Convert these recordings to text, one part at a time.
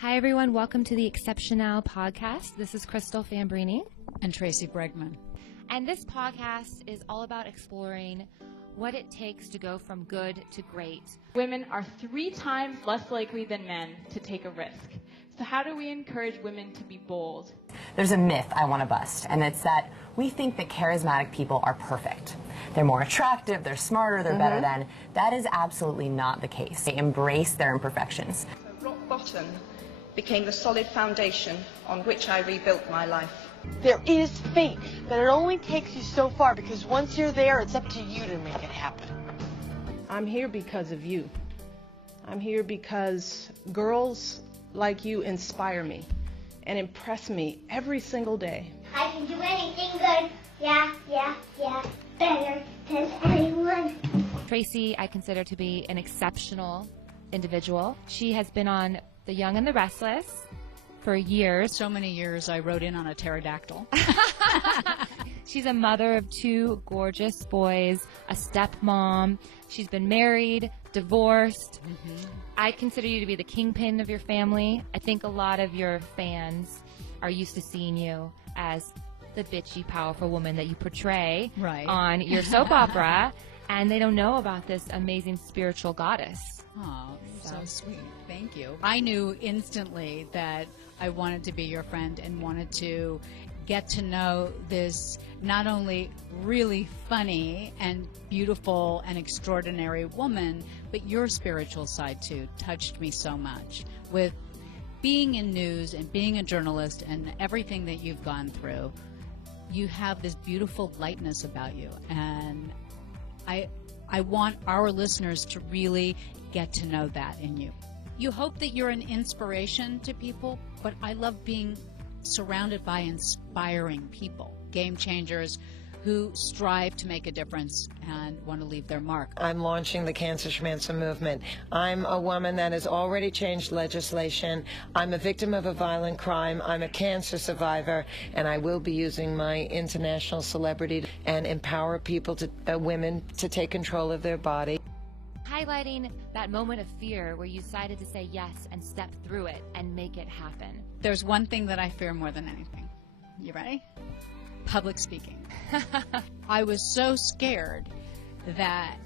Hi, everyone. Welcome to the ExceptionnELLE podcast. This is Crystal Fambrini. And Tracey Bregman. And this podcast is all about exploring what it takes to go from good to great. Women are 3 times less likely than men to take a risk. So how do we encourage women to be bold? There's a myth I want to bust, and it's that we think that charismatic people are perfect. They're more attractive, they're smarter, they're better than. That is absolutely not the case. They embrace their imperfections. Rock bottom became the solid foundation on which I rebuilt my life. There is fate, but it only takes you so far because once you're there, it's up to you to make it happen. I'm here because of you. I'm here because girls like you inspire me and impress me every single day. I can do anything good. Yeah. Better than anyone. Tracey, I consider to be an exceptional individual. She has been on The Young and the Restless for years. So many years I rode in on a pterodactyl. She's a mother of 2 gorgeous boys, a stepmom. She's been married, divorced. I consider you to be the kingpin of your family. I think a lot of your fans are used to seeing you as the bitchy, powerful woman that you portray on your soap opera, and they don't know about this amazing spiritual goddess. Oh, so sweet. Thank you. I knew instantly that I wanted to be your friend and wanted to get to know this not only really funny and beautiful and extraordinary woman, but your spiritual side too touched me so much. With being in news and being a journalist and everything that you've gone through, you have this beautiful lightness about you, and I want our listeners to really get to know that in you. You hope that you're an inspiration to people, but I love being surrounded by inspiring people, game changers who strive to make a difference and want to leave their mark. I'm launching the Cancer Schmancer movement. I'm a woman that has already changed legislation. I'm a victim of a violent crime. I'm a cancer survivor, and I will be using my international celebrity and empower people, women, to take control of their body. Highlighting that moment of fear where you decided to say yes and step through it and make it happen. There's one thing that I fear more than anything. You ready? Public speaking. I was so scared that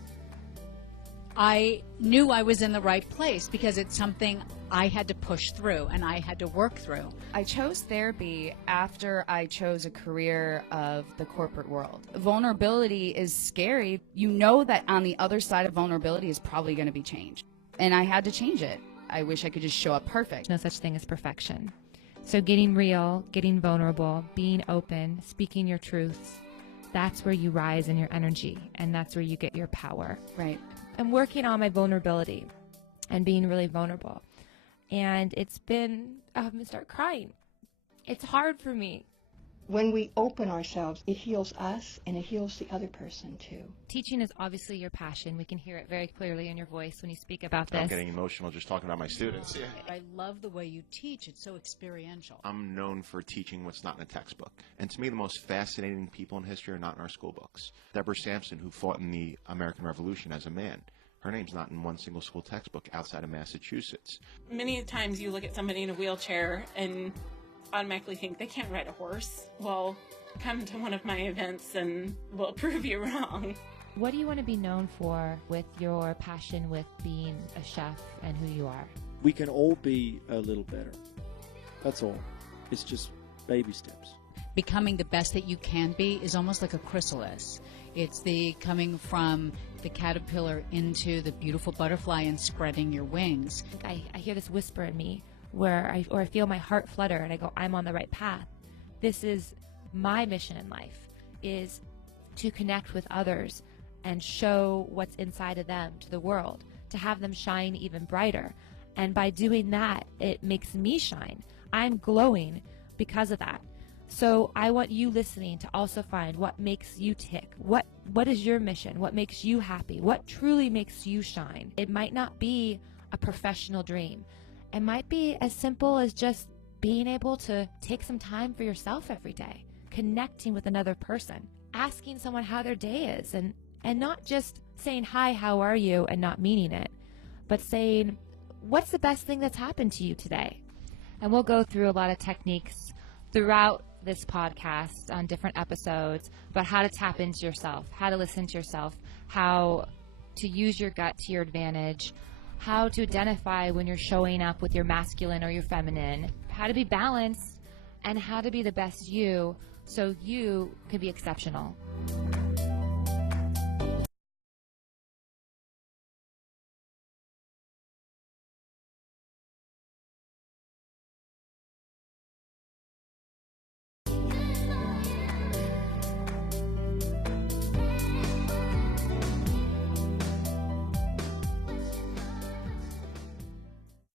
I knew I was in the right place because it's something I had to push through and I had to work through. I chose therapy after I chose a career of the corporate world. Vulnerability is scary. You know that on the other side of vulnerability is probably going to be change. And I had to change it. I wish I could just show up perfect. No such thing as perfection. So getting real, getting vulnerable, being open, speaking your truths, that's where you rise in your energy, and that's where you get your power. Right. I'm working on my vulnerability and being really vulnerable. And it's been, I'm going to start crying. It's hard for me. When we open ourselves, it heals us and it heals the other person too. Teaching is obviously your passion. We can hear it very clearly in your voice when you speak about this. I'm getting emotional just talking about my students. I love the way you teach. It's so experiential. I'm known for teaching what's not in a textbook. And to me, the most fascinating people in history are not in our school books. Deborah Sampson, who fought in the American Revolution as a man, her name's not in one single school textbook outside of Massachusetts. Many times you look at somebody in a wheelchair and automatically think they can't ride a horse. Well, come to one of my events and we'll prove you wrong. What do you want to be known for with your passion with being a chef and who you are? We can all be a little better. That's all. It's just baby steps. Becoming the best that you can be is almost like a chrysalis. It's the coming from the caterpillar into the beautiful butterfly and spreading your wings. I hear this whisper in me where I feel my heart flutter and I go, I'm on the right path. This is my mission in life, is to connect with others and show what's inside of them to the world, to have them shine even brighter. And by doing that, it makes me shine. I'm glowing because of that. So I want you listening to also find what makes you tick. What is your mission? What makes you happy? What truly makes you shine? It might not be a professional dream. It might be as simple as just being able to take some time for yourself every day, connecting with another person, asking someone how their day is, and not just saying, hi, how are you, and not meaning it, but saying, what's the best thing that's happened to you today? And we'll go through a lot of techniques throughout this podcast on different episodes about how to tap into yourself, how to listen to yourself, how to use your gut to your advantage, how to identify when you're showing up with your masculine or your feminine, how to be balanced, and how to be the best you so you can be exceptional.